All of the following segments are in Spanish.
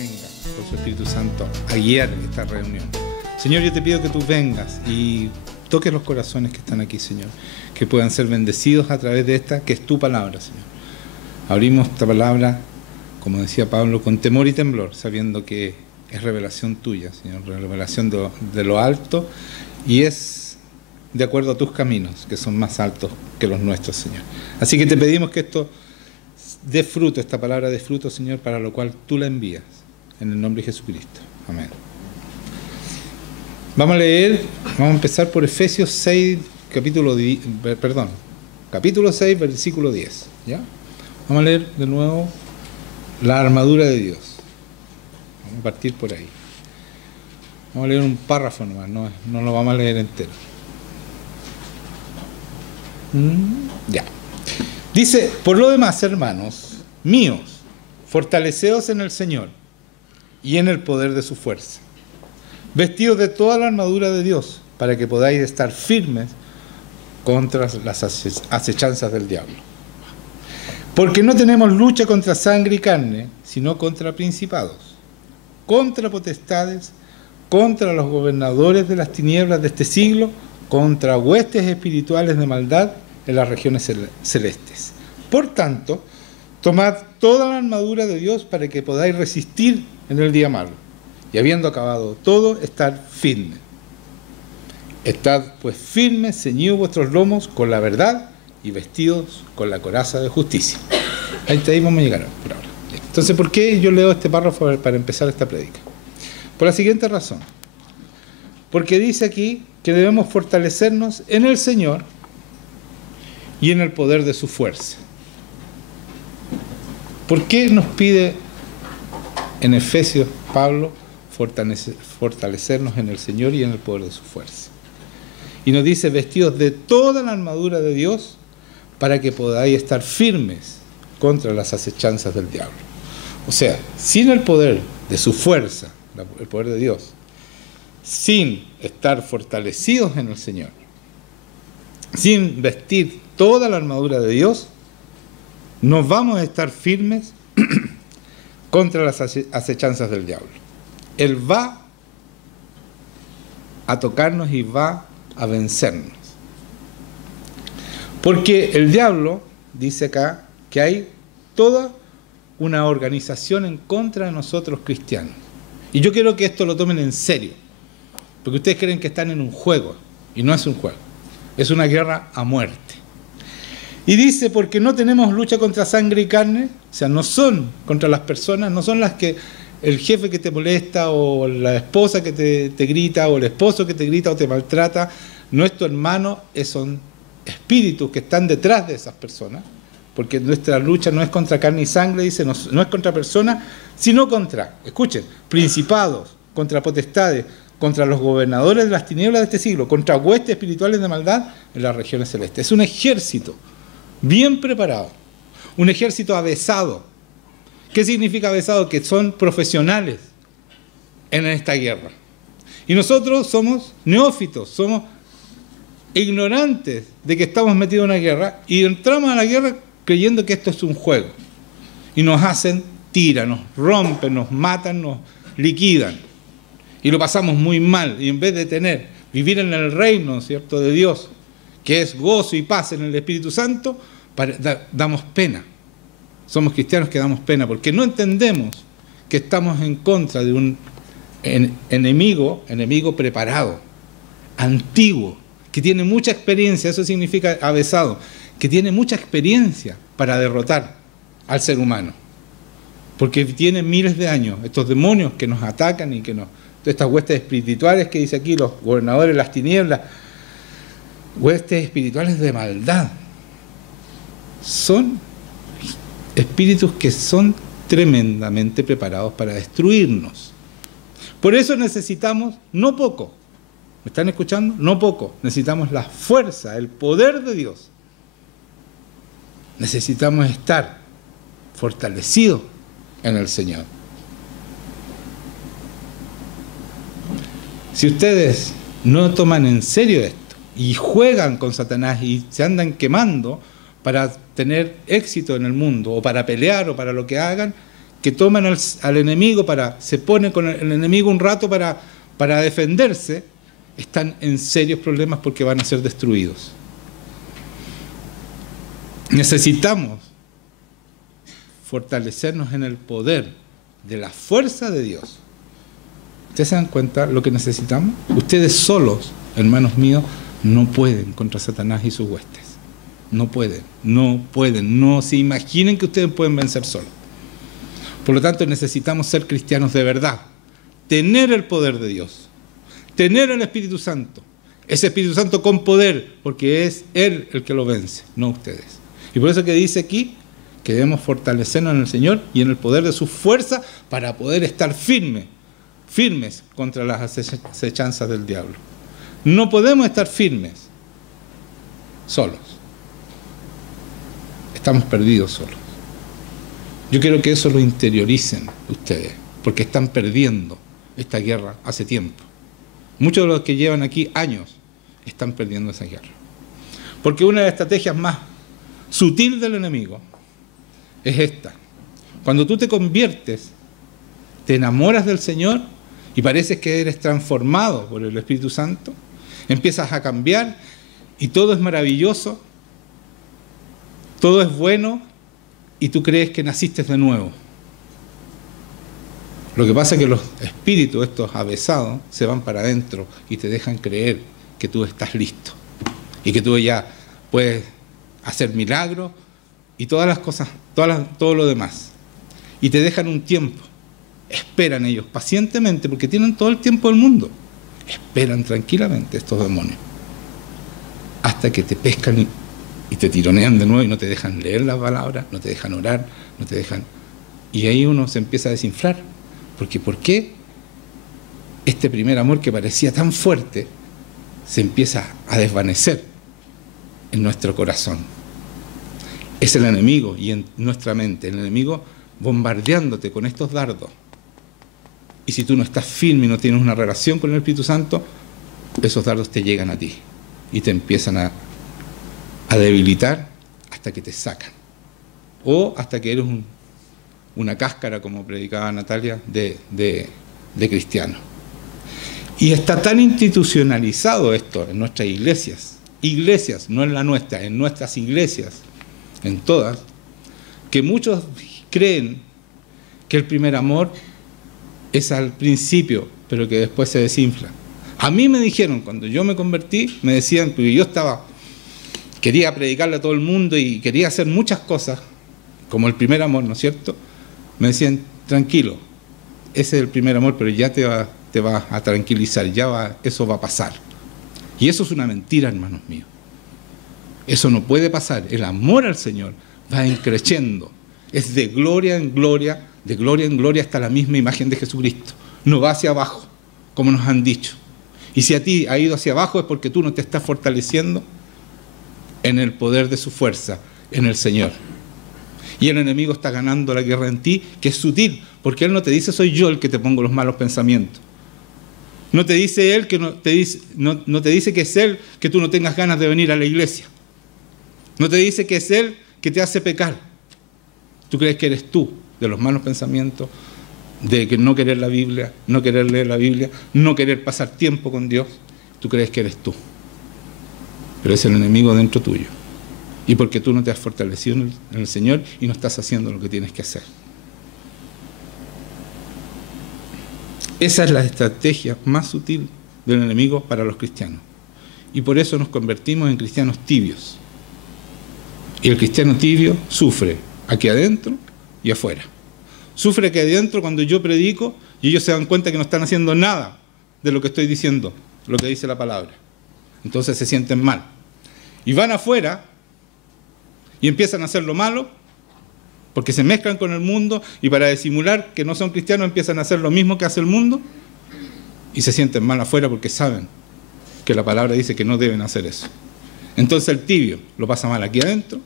venga por su Espíritu Santo a guiar esta reunión. Señor, yo te pido que tú vengas y toques los corazones que están aquí, Señor, que puedan ser bendecidos a través de esta, que es tu palabra, Señor. Abrimos esta palabra, como decía Pablo, con temor y temblor, sabiendo que es revelación tuya, Señor, revelación de lo alto, y es de acuerdo a tus caminos, que son más altos que los nuestros, Señor. Así que te pedimos que esto dé fruto, esta palabra dé fruto, Señor, para lo cual tú la envías, en el nombre de Jesucristo. Amén. Vamos a empezar por Efesios 6, capítulo 6, versículo 10. ¿Ya? Vamos a leer de nuevo la armadura de Dios. Vamos a partir por ahí. Vamos a leer un párrafo nomás, no lo vamos a leer entero. Ya. Dice, por lo demás, hermanos míos, fortaleceos en el Señor y en el poder de su fuerza, vestidos de toda la armadura de Dios, para que podáis estar firmes contra las acechanzas del diablo. Porque no tenemos lucha contra sangre y carne, sino contra principados, contra potestades, contra los gobernadores de las tinieblas de este siglo, contra huestes espirituales de maldad en las regiones celestes. Por tanto, tomad toda la armadura de Dios para que podáis resistir en el día malo, y habiendo acabado todo, estar firme. Estad pues firmes, ceñidos vuestros lomos con la verdad y vestidos con la coraza de justicia. Ahí vamos a llegar por ahora. Entonces, ¿por qué yo leo este párrafo para empezar esta prédica? Por la siguiente razón. Porque dice aquí que debemos fortalecernos en el Señor y en el poder de su fuerza. ¿Por qué nos pide en Efesios Pablo fortalecernos en el Señor y en el poder de su fuerza? Y nos dice, vestidos de toda la armadura de Dios para que podáis estar firmes contra las acechanzas del diablo. O sea, sin el poder de su fuerza, el poder de Dios, sin estar fortalecidos en el Señor, sin vestir toda la armadura de Dios, no vamos a estar firmes contra las acechanzas del diablo. Él va a tocarnos y va a vencernos. Porque el diablo dice acá que hay toda una organización en contra de nosotros cristianos. Y yo quiero que esto lo tomen en serio, porque ustedes creen que están en un juego, y no es un juego, es una guerra a muerte. Y dice, porque no tenemos lucha contra sangre y carne, o sea, no son contra las personas, no son las que el jefe que te molesta, o la esposa que te grita, o el esposo que te grita o te maltrata, no es tu hermano, son espíritus que están detrás de esas personas, porque nuestra lucha no es contra carne y sangre, dice, no es contra personas, sino contra, escuchen, principados, contra potestades, contra los gobernadores de las tinieblas de este siglo, contra huestes espirituales de maldad en las regiones celestes. Es un ejército bien preparado, un ejército avesado. ¿Qué significa avesado? Que son profesionales en esta guerra. Y nosotros somos neófitos, somos ignorantes de que estamos metidos en una guerra y entramos a la guerra creyendo que esto es un juego. Y nos hacen tira, nos rompen, nos matan, nos liquidan. Y lo pasamos muy mal. Y en vez de vivir en el reino, ¿cierto?, de Dios, que es gozo y paz en el Espíritu Santo, damos pena. Somos cristianos que damos pena porque no entendemos que estamos en contra de un enemigo preparado, antiguo, que tiene mucha experiencia, eso significa avesado, que tiene mucha experiencia para derrotar al ser humano. Porque tiene miles de años, estos demonios que nos atacan y estas huestes espirituales que dice aquí, los gobernadores de las tinieblas, huestes espirituales de maldad, son espíritus que son tremendamente preparados para destruirnos. Por eso necesitamos, no poco, ¿me están escuchando? No poco, necesitamos la fuerza, el poder de Dios. Necesitamos estar fortalecidos en el Señor. Si ustedes no toman en serio esto y juegan con Satanás y se andan quemando para tener éxito en el mundo o para pelear o para lo que hagan, que toman al enemigo, se ponen con el enemigo un rato para defenderse, están en serios problemas porque van a ser destruidos. Necesitamos fortalecernos en el poder de la fuerza de Dios. ¿Ustedes se dan cuenta lo que necesitamos? Ustedes solos, hermanos míos, no pueden contra Satanás y sus huestes. No pueden, no se imaginen que ustedes pueden vencer solos. Por lo tanto, necesitamos ser cristianos de verdad, tener el poder de Dios, tener el Espíritu Santo, ese Espíritu Santo con poder, porque es Él el que lo vence, no ustedes. Y por eso que dice aquí que debemos fortalecernos en el Señor y en el poder de su fuerza para poder estar firmes contra las acechanzas del diablo. No podemos estar firmes solos. Estamos perdidos solos. Yo quiero que eso lo interioricen ustedes, porque están perdiendo esta guerra hace tiempo. Muchos de los que llevan aquí años están perdiendo esa guerra. Porque una de las estrategias más sutil del enemigo es esta. Cuando tú te conviertes, te enamoras del Señor y pareces que eres transformado por el Espíritu Santo, empiezas a cambiar y todo es maravilloso, todo es bueno y tú crees que naciste de nuevo. Lo que pasa es que los espíritus, estos avesados, se van para adentro y te dejan creer que tú estás listo y que tú ya puedes hacer milagros y todas las cosas, todo lo demás. Y te dejan un tiempo. Esperan ellos pacientemente, porque tienen todo el tiempo del mundo. Esperan tranquilamente estos demonios hasta que te pescan y te tironean de nuevo y no te dejan leer la palabra, no te dejan orar, no te dejan... Y ahí uno se empieza a desinflar. Porque ¿por qué este primer amor que parecía tan fuerte se empieza a desvanecer en nuestro corazón? Es el enemigo y en nuestra mente, el enemigo bombardeándote con estos dardos. Y si tú no estás firme y no tienes una relación con el Espíritu Santo, esos dardos te llegan a ti y te empiezan a debilitar hasta que te sacan. O hasta que eres una cáscara, como predicaba Natalia, de cristiano. Y está tan institucionalizado esto en nuestras iglesias, no en la nuestra, en nuestras iglesias, en todas, que muchos creen que el primer amor es al principio, pero que después se desinfla. A mí me dijeron, cuando yo me convertí, me decían, porque yo quería predicarle a todo el mundo y quería hacer muchas cosas, como el primer amor, ¿no es cierto? Me decían, tranquilo, ese es el primer amor, pero ya te va a tranquilizar, eso va a pasar. Y eso es una mentira, hermanos míos. Eso no puede pasar. El amor al Señor va creciendo. Es de gloria en gloria, hasta la misma imagen de Jesucristo. No va hacia abajo, como nos han dicho. Y si a ti ha ido hacia abajo es porque tú no te estás fortaleciendo en el poder de su fuerza, en el Señor. Y el enemigo está ganando la guerra en ti, que es sutil, porque él no te dice soy yo el que te pongo los malos pensamientos. No te dice él que no te dice que es él que tú no tengas ganas de venir a la iglesia. No te dice que es él que te hace pecar. Tú crees que eres tú, de los malos pensamientos, de que no querer la Biblia, no querer leer la Biblia, no querer pasar tiempo con Dios. Tú crees que eres tú. Pero es el enemigo dentro tuyo. Y porque tú no te has fortalecido en el Señor y no estás haciendo lo que tienes que hacer. Esa es la estrategia más sutil del enemigo para los cristianos. Y por eso nos convertimos en cristianos tibios. Y el cristiano tibio sufre aquí adentro y afuera. Sufre aquí adentro cuando yo predico y ellos se dan cuenta que no están haciendo nada de lo que estoy diciendo, lo que dice la palabra. Entonces se sienten mal. Y van afuera y empiezan a hacer lo malo porque se mezclan con el mundo y para disimular que no son cristianos empiezan a hacer lo mismo que hace el mundo y se sienten mal afuera porque saben que la palabra dice que no deben hacer eso. Entonces el tibio lo pasa mal aquí adentro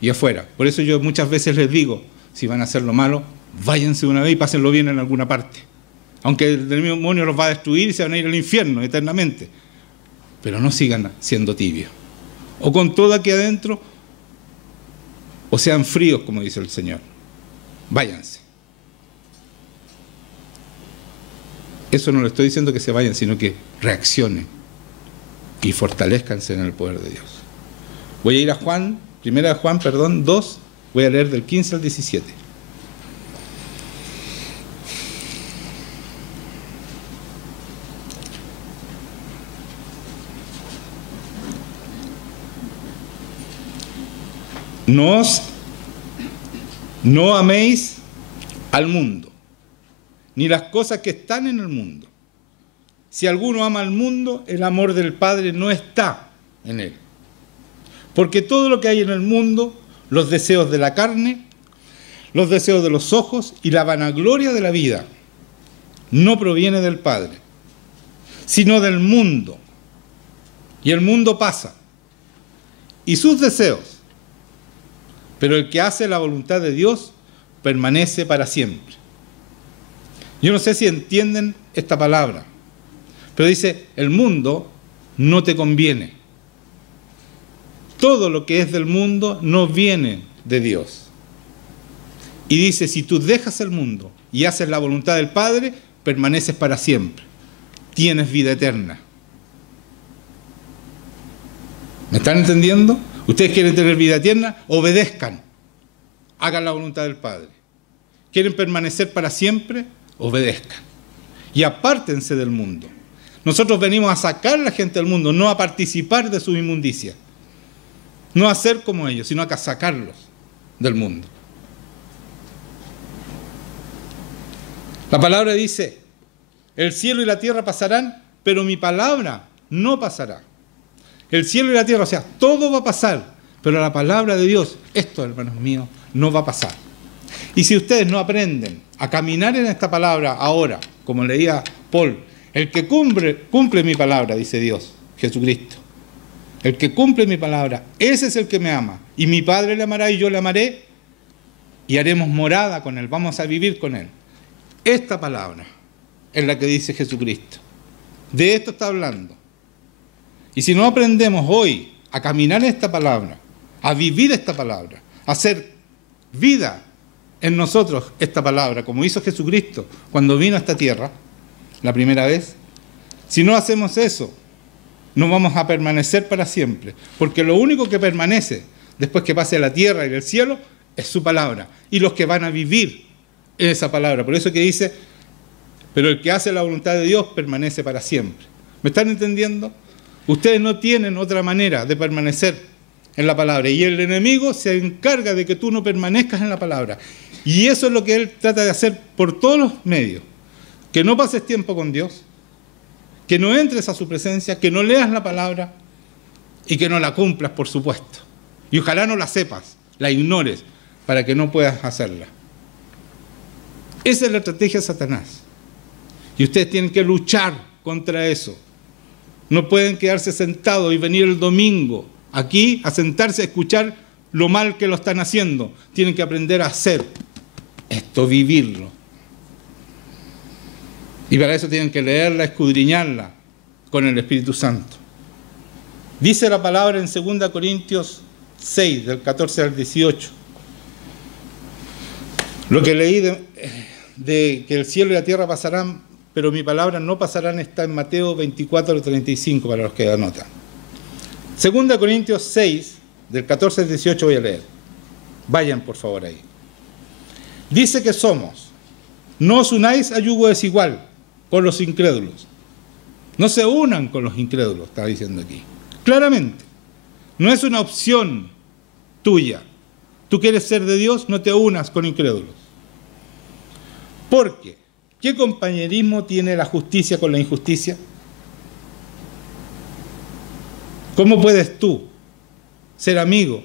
y afuera. Por eso yo muchas veces les digo, si van a hacer lo malo, váyanse una vez y pásenlo bien en alguna parte. Aunque el demonio los va a destruir y se van a ir al infierno eternamente. Pero no sigan siendo tibios. O con todo aquí adentro, o sean fríos, como dice el Señor. Váyanse. Eso no le estoy diciendo que se vayan, sino que reaccionen y fortalezcanse en el poder de Dios. Voy a ir a Juan, primera de Juan, 2, voy a leer del 15 al 17. No améis al mundo, ni las cosas que están en el mundo. Si alguno ama al mundo, el amor del Padre no está en él. Porque todo lo que hay en el mundo, los deseos de la carne, los deseos de los ojos y la vanagloria de la vida, no proviene del Padre, sino del mundo. Y el mundo pasa, y sus deseos. Pero el que hace la voluntad de Dios permanece para siempre. Yo no sé si entienden esta palabra, pero dice, el mundo no te conviene. Todo lo que es del mundo no viene de Dios. Y dice, si tú dejas el mundo y haces la voluntad del Padre, permaneces para siempre. Tienes vida eterna. ¿Me están entendiendo? Ustedes quieren tener vida eterna, obedezcan, hagan la voluntad del Padre. ¿Quieren permanecer para siempre? Obedezcan. Y apártense del mundo. Nosotros venimos a sacar a la gente del mundo, no a participar de su inmundicia. No a ser como ellos, sino a sacarlos del mundo. La palabra dice, el cielo y la tierra pasarán, pero mi palabra no pasará. El cielo y la tierra, o sea, todo va a pasar, pero la palabra de Dios, esto, hermanos míos, no va a pasar. Y si ustedes no aprenden a caminar en esta palabra ahora, como leía Paul, el que cumple mi palabra, dice Dios, Jesucristo, el que cumple mi palabra, ese es el que me ama, y mi Padre le amará y yo le amaré, y haremos morada con él, vamos a vivir con él. Esta palabra es la que dice Jesucristo. De esto está hablando. Y si no aprendemos hoy a caminar en esta palabra, a vivir esta palabra, a hacer vida en nosotros esta palabra, como hizo Jesucristo cuando vino a esta tierra, la primera vez, si no hacemos eso, no vamos a permanecer para siempre, porque lo único que permanece después que pase la tierra y el cielo es su palabra, y los que van a vivir en esa palabra. Por eso que dice, pero el que hace la voluntad de Dios permanece para siempre. ¿Me están entendiendo? Ustedes no tienen otra manera de permanecer en la palabra, y el enemigo se encarga de que tú no permanezcas en la palabra, y eso es lo que él trata de hacer por todos los medios, que no pases tiempo con Dios, que no entres a su presencia, que no leas la palabra y que no la cumplas, por supuesto, y ojalá no la sepas, la ignores, para que no puedas hacerla. Esa es la estrategia de Satanás, y ustedes tienen que luchar contra eso. No pueden quedarse sentados y venir el domingo aquí a sentarse a escuchar lo mal que lo están haciendo. Tienen que aprender a hacer esto, vivirlo. Y para eso tienen que leerla, escudriñarla con el Espíritu Santo. Dice la palabra en 2 Corintios 6, del 14 al 18. Lo que leí de que el cielo y la tierra pasarán, pero mi palabra no pasarán, está en Mateo 24, 35, para los que anotan. 2 Corintios 6, del 14 al 18 voy a leer. Vayan, por favor, ahí. Dice que somos, no os unáis a yugo desigual con los incrédulos. No se unan con los incrédulos, está diciendo aquí. Claramente, no es una opción tuya. Tú quieres ser de Dios, no te unas con incrédulos. Porque, ¿qué compañerismo tiene la justicia con la injusticia? ¿Cómo puedes tú ser amigo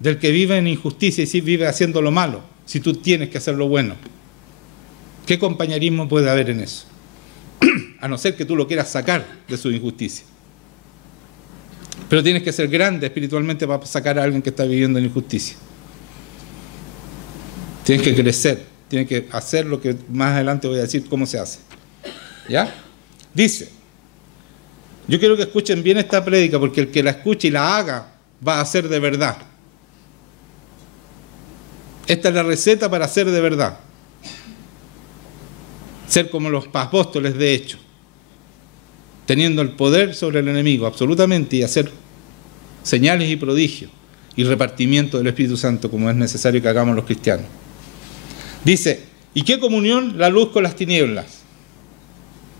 del que vive en injusticia y si vive haciendo lo malo, si tú tienes que hacer lo bueno? ¿Qué compañerismo puede haber en eso? A no ser que tú lo quieras sacar de su injusticia. Pero tienes que ser grande espiritualmente para sacar a alguien que está viviendo en injusticia. Tienes que crecer, tienes que hacer lo que más adelante voy a decir cómo se hace. ¿Ya? Dice, yo quiero que escuchen bien esta prédica, porque el que la escuche y la haga va a ser de verdad. Esta es la receta para ser de verdad. ser como los apóstoles de hecho, teniendo el poder sobre el enemigo absolutamente y hacer señales y prodigios y repartimiento del Espíritu Santo como es necesario que hagamos los cristianos. Dice, ¿y qué comunión la luz con las tinieblas?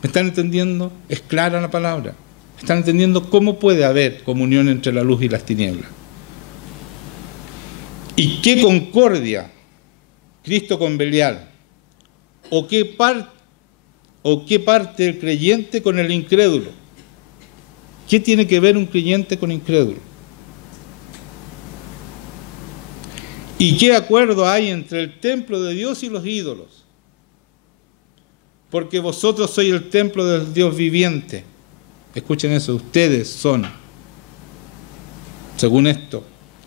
¿Me están entendiendo? Es clara la palabra. ¿Están entendiendo cómo puede haber comunión entre la luz y las tinieblas? ¿Y qué concordia Cristo con Belial? ¿O qué parte el creyente con el incrédulo? ¿Qué tiene que ver un creyente con incrédulo? ¿Y qué acuerdo hay entre el templo de Dios y los ídolos? Porque vosotros sois el templo del Dios viviente. Escuchen eso, ustedes son, según esto,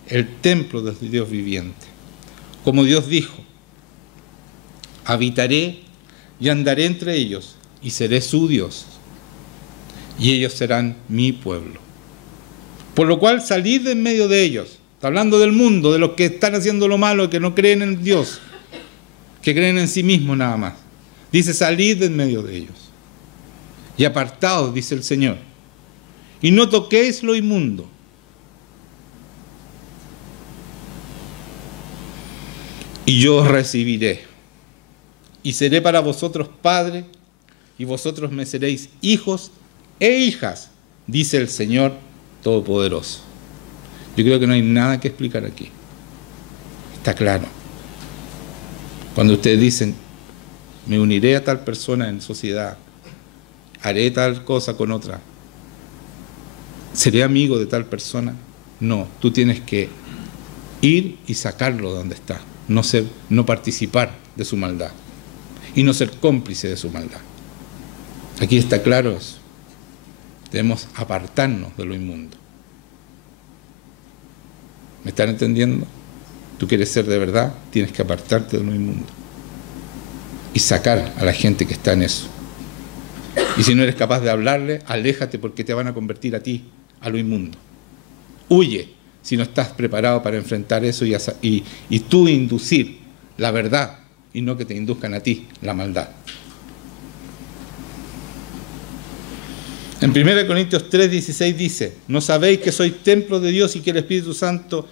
el templo del Dios viviente. Como Dios dijo, habitaré y andaré entre ellos y seré su Dios, y ellos serán mi pueblo. Por lo cual salid de en medio de ellos. Está hablando del mundo, de los que están haciendo lo malo, que no creen en Dios, que creen en sí mismos nada más. Dice, salid de en medio de ellos y apartaos, dice el Señor, y no toquéis lo inmundo. Y yo os recibiré, y seré para vosotros padre, y vosotros me seréis hijos e hijas, dice el Señor Todopoderoso. Yo creo que no hay nada que explicar aquí. Está claro. Cuando ustedes dicen, me uniré a tal persona en sociedad, haré tal cosa con otra, seré amigo de tal persona, no, tú tienes que ir y sacarlo de donde está, no participar de su maldad y no ser cómplice de su maldad. Aquí está claro eso. Debemos apartarnos de lo inmundo. ¿Me están entendiendo? Tú quieres ser de verdad, tienes que apartarte de lo inmundo y sacar a la gente que está en eso. Y si no eres capaz de hablarle, aléjate, porque te van a convertir a ti, a lo inmundo. Huye si no estás preparado para enfrentar eso y tú inducir la verdad y no que te induzcan a ti la maldad. En 1 Corintios 3:16 dice, ¿no sabéis que sois templo de Dios y que el Espíritu Santo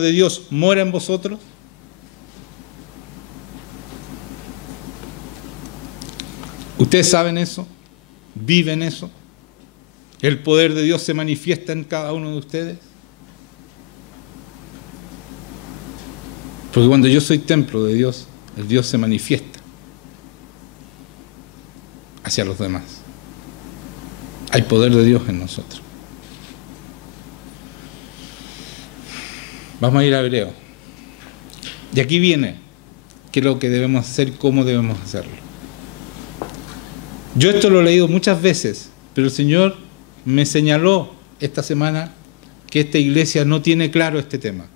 de Dios mora en vosotros? ¿Ustedes saben eso? ¿Viven eso? ¿El poder de Dios se manifiesta en cada uno de ustedes? Porque cuando yo soy templo de Dios, el Dios se manifiesta hacia los demás. Hay poder de Dios en nosotros. Vamos a ir a Hebreo. Y aquí viene qué es lo que debemos hacer y cómo debemos hacerlo. Yo esto lo he leído muchas veces, pero el Señor me señaló esta semana que esta iglesia no tiene claro este tema,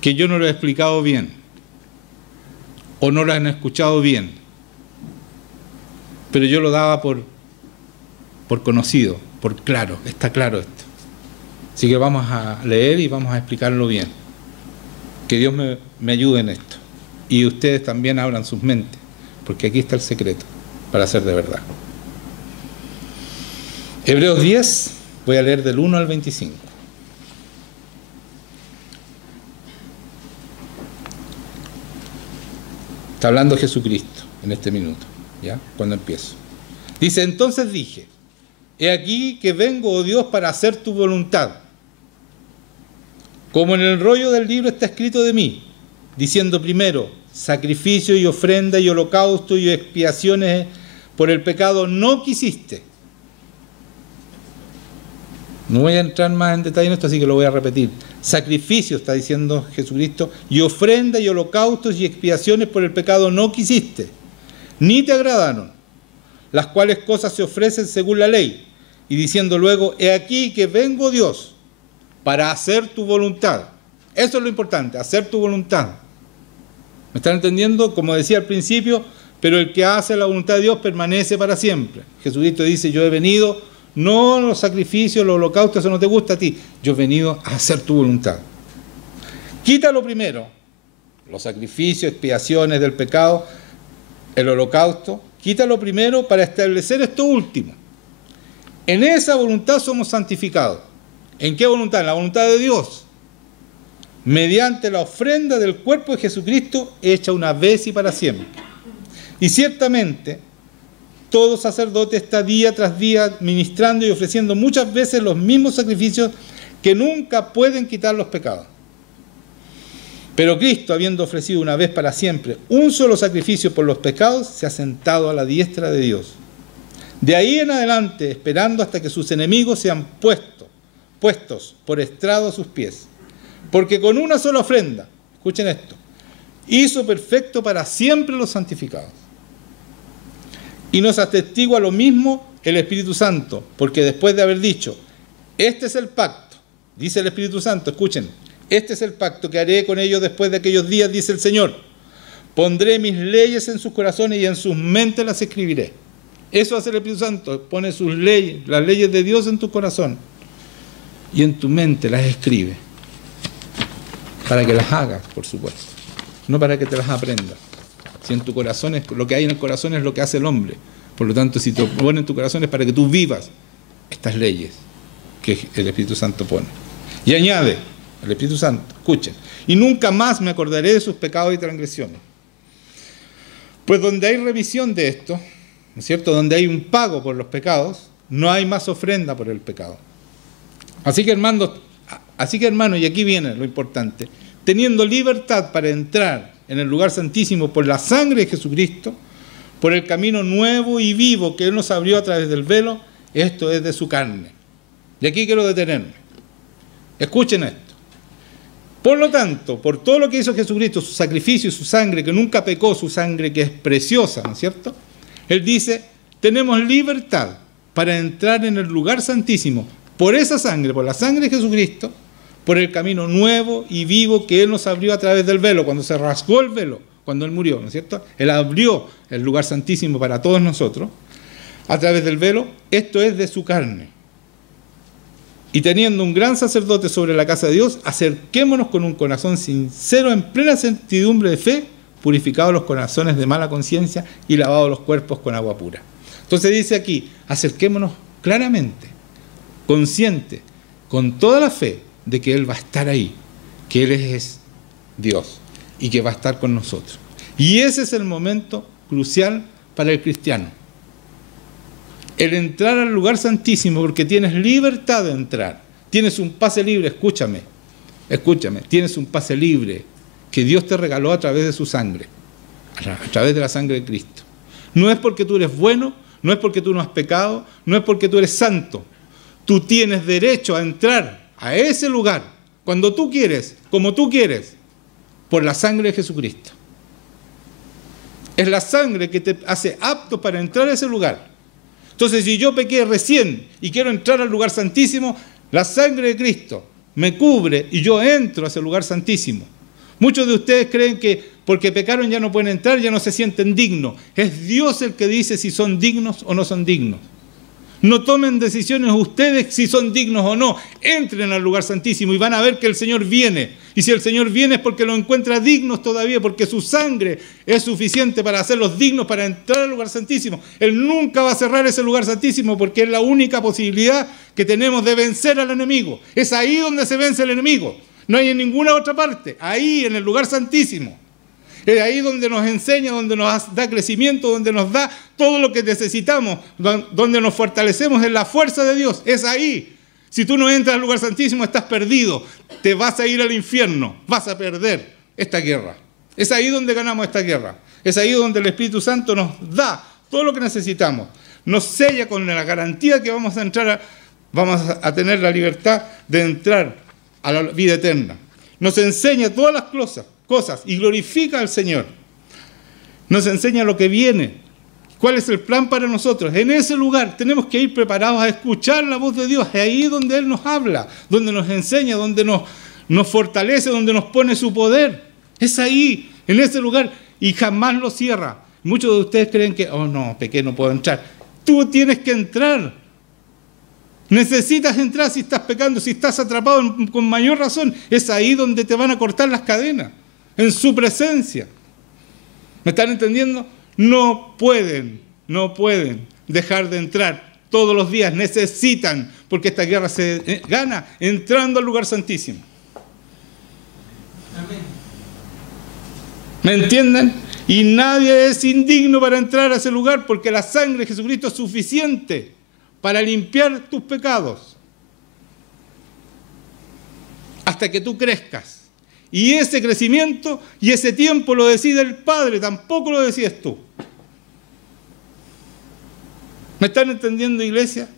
que yo no lo he explicado bien o no lo han escuchado bien, pero yo lo daba por conocido, por claro, está claro esto. Así que vamos a leer y vamos a explicarlo bien. Que Dios me ayude en esto. Y ustedes también abran sus mentes, porque aquí está el secreto para ser de verdad. Hebreos 10, voy a leer del 1 al 25. Está hablando Jesucristo en este minuto, ¿ya? Cuando empiezo. Dice, entonces dije, he aquí que vengo, oh Dios, para hacer tu voluntad. Como en el rollo del libro está escrito de mí, diciendo primero, sacrificio y ofrenda y holocausto y expiaciones por el pecado no quisiste. No voy a entrar más en detalle en esto, así que lo voy a repetir. Sacrificio, está diciendo Jesucristo, y ofrenda y holocaustos y expiaciones por el pecado no quisiste, ni te agradaron, las cuales cosas se ofrecen según la ley, y diciendo luego, he aquí que vengo, Dios, para hacer tu voluntad. Eso es lo importante, hacer tu voluntad. ¿Me están entendiendo? Como decía al principio, pero el que hace la voluntad de Dios permanece para siempre. Jesucristo dice, yo he venido, no los sacrificios, los holocaustos, eso no te gusta a ti, yo he venido a hacer tu voluntad. Quítalo primero, los sacrificios, expiaciones del pecado, el holocausto, quítalo primero para establecer esto último. En esa voluntad somos santificados. ¿En qué voluntad? En la voluntad de Dios. Mediante la ofrenda del cuerpo de Jesucristo hecha una vez y para siempre. Y ciertamente, todo sacerdote está día tras día ministrando y ofreciendo muchas veces los mismos sacrificios que nunca pueden quitar los pecados. Pero Cristo, habiendo ofrecido una vez para siempre un solo sacrificio por los pecados, se ha sentado a la diestra de Dios. De ahí en adelante, esperando hasta que sus enemigos sean puestos por estrado a sus pies. Porque con una sola ofrenda, escuchen esto, hizo perfecto para siempre los santificados. Y nos atestigua lo mismo el Espíritu Santo, porque después de haber dicho, este es el pacto, dice el Espíritu Santo, escuchen, este es el pacto que haré con ellos después de aquellos días, dice el Señor. Pondré mis leyes en sus corazones y en sus mentes las escribiré. Eso hace el Espíritu Santo, pone sus leyes, las leyes de Dios en tu corazón y en tu mente las escribe. Para que las hagas, por supuesto, no para que te las aprendas. Si en tu corazón es lo que hay en el corazón es lo que hace el hombre. Por lo tanto, si te pone en tu corazón es para que tú vivas estas leyes que el Espíritu Santo pone. Y añade, el Espíritu Santo, escuchen, y nunca más me acordaré de sus pecados y transgresiones. Pues donde hay remisión de esto, ¿no es cierto? Donde hay un pago por los pecados, no hay más ofrenda por el pecado. Así que hermanos, y aquí viene lo importante, teniendo libertad para entrar en el lugar santísimo por la sangre de Jesucristo, por el camino nuevo y vivo que Él nos abrió a través del velo, esto es de su carne. Y aquí quiero detenerme. Escuchen esto. Por lo tanto, por todo lo que hizo Jesucristo, su sacrificio y su sangre, que nunca pecó, su sangre que es preciosa, ¿no es cierto? Él dice, tenemos libertad para entrar en el lugar santísimo por esa sangre, por la sangre de Jesucristo, por el camino nuevo y vivo que Él nos abrió a través del velo, cuando se rasgó el velo, cuando Él murió, ¿no es cierto? Él abrió el lugar santísimo para todos nosotros, a través del velo, esto es de su carne. Y teniendo un gran sacerdote sobre la casa de Dios, acerquémonos con un corazón sincero, en plena certidumbre de fe, purificados los corazones de mala conciencia y lavados los cuerpos con agua pura. Entonces dice aquí, acerquémonos claramente, consciente, con toda la fe de que Él va a estar ahí, que Él es Dios y que va a estar con nosotros. Y ese es el momento crucial para el cristiano. El entrar al lugar santísimo, porque tienes libertad de entrar. Tienes un pase libre, escúchame, tienes un pase libre que Dios te regaló a través de su sangre, a través de la sangre de Cristo. No es porque tú eres bueno, no es porque tú no has pecado, no es porque tú eres santo. Tú tienes derecho a entrar a ese lugar, cuando tú quieres, como tú quieres, por la sangre de Jesucristo. Es la sangre que te hace apto para entrar a ese lugar. Entonces, si yo pequé recién y quiero entrar al lugar santísimo, la sangre de Cristo me cubre y yo entro a ese lugar santísimo. Muchos de ustedes creen que porque pecaron ya no pueden entrar, ya no se sienten dignos. Es Dios el que dice si son dignos o no son dignos. No tomen decisiones ustedes si son dignos o no. Entren al lugar santísimo y van a ver que el Señor viene. Y si el Señor viene es porque los encuentra dignos todavía, porque su sangre es suficiente para hacerlos dignos para entrar al lugar santísimo. Él nunca va a cerrar ese lugar santísimo porque es la única posibilidad que tenemos de vencer al enemigo. Es ahí donde se vence el enemigo. No hay en ninguna otra parte. Ahí, en el lugar santísimo. Es ahí donde nos enseña, donde nos da crecimiento, donde nos da todo lo que necesitamos, donde nos fortalecemos en la fuerza de Dios. Es ahí. Si tú no entras al lugar santísimo, estás perdido. Te vas a ir al infierno. Vas a perder esta guerra. Es ahí donde ganamos esta guerra. Es ahí donde el Espíritu Santo nos da todo lo que necesitamos. Nos sella con la garantía que vamos a tener la libertad de entrar a la vida eterna. Nos enseña todas las cosas y glorifica al Señor. Nos enseña lo que viene, cuál es el plan para nosotros. En ese lugar tenemos que ir preparados a escuchar la voz de Dios. Es ahí donde Él nos habla, donde nos enseña, donde nos fortalece, donde nos pone su poder. Es ahí, en ese lugar, y jamás lo cierra. Muchos de ustedes creen que, oh no, pequé, no puedo entrar. Tú tienes que entrar. Necesitas entrar si estás pecando, si estás atrapado con mayor razón. Es ahí donde te van a cortar las cadenas, en su presencia. ¿Me están entendiendo? no pueden dejar de entrar todos los días, necesitan, porque esta guerra se gana entrando al lugar santísimo. Amén. ¿Me entienden? Y nadie es indigno para entrar a ese lugar porque la sangre de Jesucristo es suficiente para limpiar tus pecados. Hasta que tú crezcas. Y ese crecimiento y ese tiempo lo decide el Padre, tampoco lo decides tú. ¿Me están entendiendo, iglesia?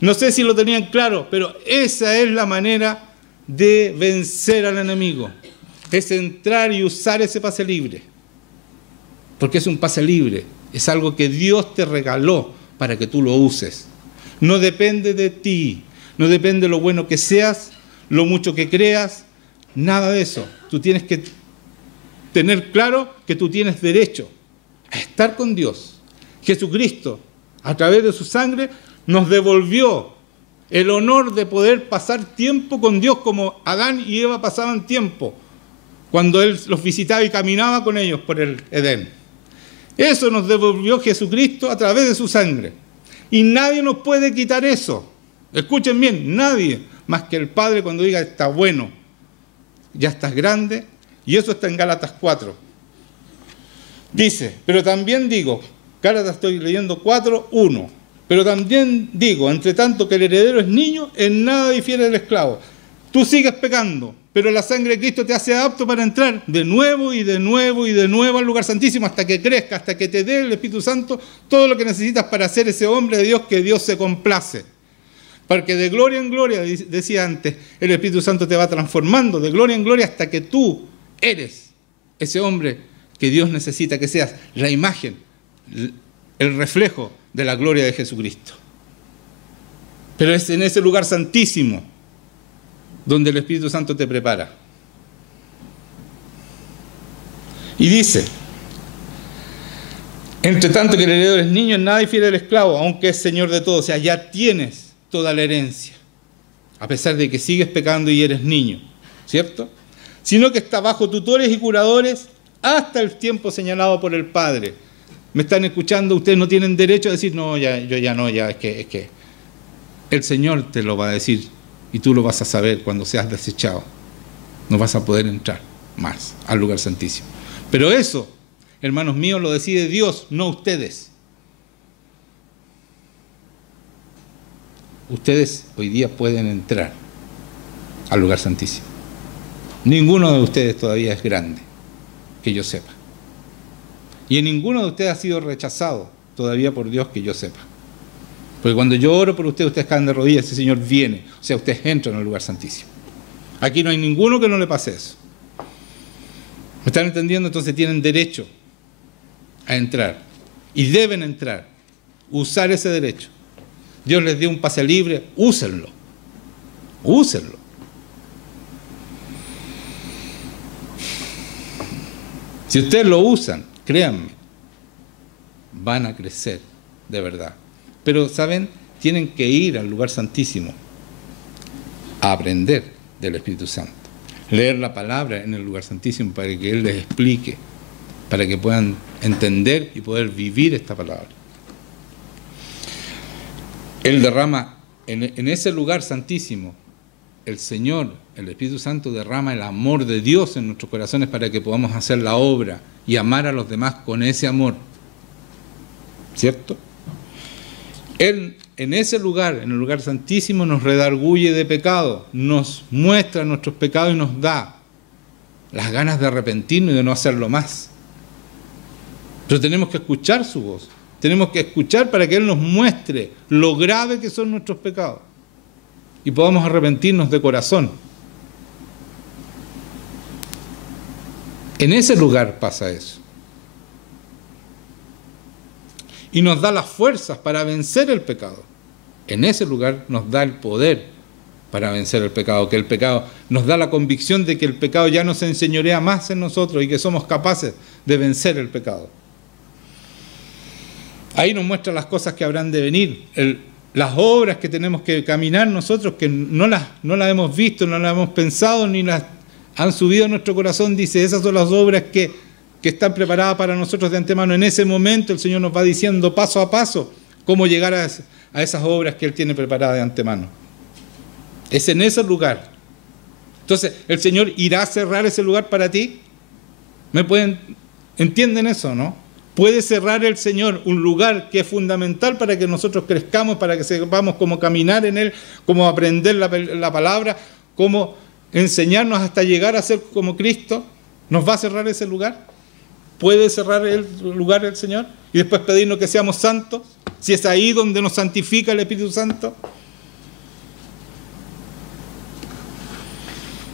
No sé si lo tenían claro, pero esa es la manera de vencer al enemigo. Es entrar y usar ese pase libre. Porque es un pase libre. Es algo que Dios te regaló para que tú lo uses. No depende de ti. No depende de lo bueno que seas, lo mucho que creas. Nada de eso. Tú tienes que tener claro que tú tienes derecho a estar con Dios. Jesucristo, a través de su sangre, nos devolvió el honor de poder pasar tiempo con Dios como Adán y Eva pasaban tiempo cuando Él los visitaba y caminaba con ellos por el Edén. Eso nos devolvió Jesucristo a través de su sangre. Y nadie nos puede quitar eso. Escuchen bien, nadie más que el Padre cuando diga está bueno, ya estás grande. Y eso está en Gálatas 4. Dice, pero también digo, Gálatas estoy leyendo 4, 1. Pero también digo, entre tanto que el heredero es niño, en nada difiere del esclavo. Tú sigues pecando, pero la sangre de Cristo te hace apto para entrar de nuevo y de nuevo y de nuevo al lugar santísimo hasta que crezca, hasta que te dé el Espíritu Santo todo lo que necesitas para ser ese hombre de Dios que Dios se complace. Porque de gloria en gloria, decía antes, el Espíritu Santo te va transformando de gloria en gloria hasta que tú eres ese hombre que Dios necesita que seas, la imagen, el reflejo de la gloria de Jesucristo. Pero es en ese lugar santísimo donde el Espíritu Santo te prepara. Y dice, entre tanto que el heredero es niño, en nada difiere del esclavo, aunque es señor de todo. O sea, ya tienes toda la herencia, a pesar de que sigues pecando y eres niño, ¿cierto? Sino que está bajo tutores y curadores hasta el tiempo señalado por el Padre. ¿Me están escuchando? Ustedes no tienen derecho a decir, no, ya, yo ya no, ya, es que el Señor te lo va a decir y tú lo vas a saber cuando seas desechado. No vas a poder entrar más al lugar santísimo. Pero eso, hermanos míos, lo decide Dios, no ustedes. Ustedes hoy día pueden entrar al lugar santísimo. Ninguno de ustedes todavía es grande, que yo sepa. Y en ninguno de ustedes ha sido rechazado todavía por Dios, que yo sepa. Porque cuando yo oro por ustedes, ustedes caen de rodillas, ese Señor viene. O sea, ustedes entran al lugar santísimo. Aquí no hay ninguno que no le pase eso. ¿Me están entendiendo? Entonces tienen derecho a entrar. Y deben entrar. Usar ese derecho. Dios les dio un pase libre, úsenlo. Úsenlo. Si ustedes lo usan, créanme, van a crecer de verdad. Pero, ¿saben? Tienen que ir al lugar santísimo a aprender del Espíritu Santo. Leer la palabra en el lugar santísimo para que Él les explique, para que puedan entender y poder vivir esta palabra. Él derrama, en ese lugar santísimo, el Señor, el Espíritu Santo derrama el amor de Dios en nuestros corazones para que podamos hacer la obra y amar a los demás con ese amor. ¿Cierto? Él, en ese lugar, en el lugar santísimo, nos redarguye de pecado, nos muestra nuestros pecados y nos da las ganas de arrepentirnos y de no hacerlo más. Pero tenemos que escuchar su voz. Tenemos que escuchar para que Él nos muestre lo grave que son nuestros pecados y podamos arrepentirnos de corazón. En ese lugar pasa eso. Y nos da las fuerzas para vencer el pecado. En ese lugar nos da el poder para vencer el pecado, que el pecado nos da la convicción de que el pecado ya no se enseñorea más en nosotros y que somos capaces de vencer el pecado. Ahí nos muestra las cosas que habrán de venir, las obras que tenemos que caminar nosotros, que no las hemos visto, no las hemos pensado, ni las han subido a nuestro corazón. Dice, esas son las obras que que están preparadas para nosotros de antemano. En ese momento el Señor nos va diciendo paso a paso cómo llegar a esas obras que Él tiene preparadas de antemano. Es en ese lugar. Entonces, ¿el Señor irá a cerrar ese lugar para ti? ¿Entienden eso, no? ¿Puede cerrar el Señor un lugar que es fundamental para que nosotros crezcamos, para que sepamos cómo caminar en Él, cómo aprender la palabra, cómo enseñarnos hasta llegar a ser como Cristo? ¿Nos va a cerrar ese lugar? ¿Puede cerrar el lugar el Señor? Y después pedirnos que seamos santos, si es ahí donde nos santifica el Espíritu Santo.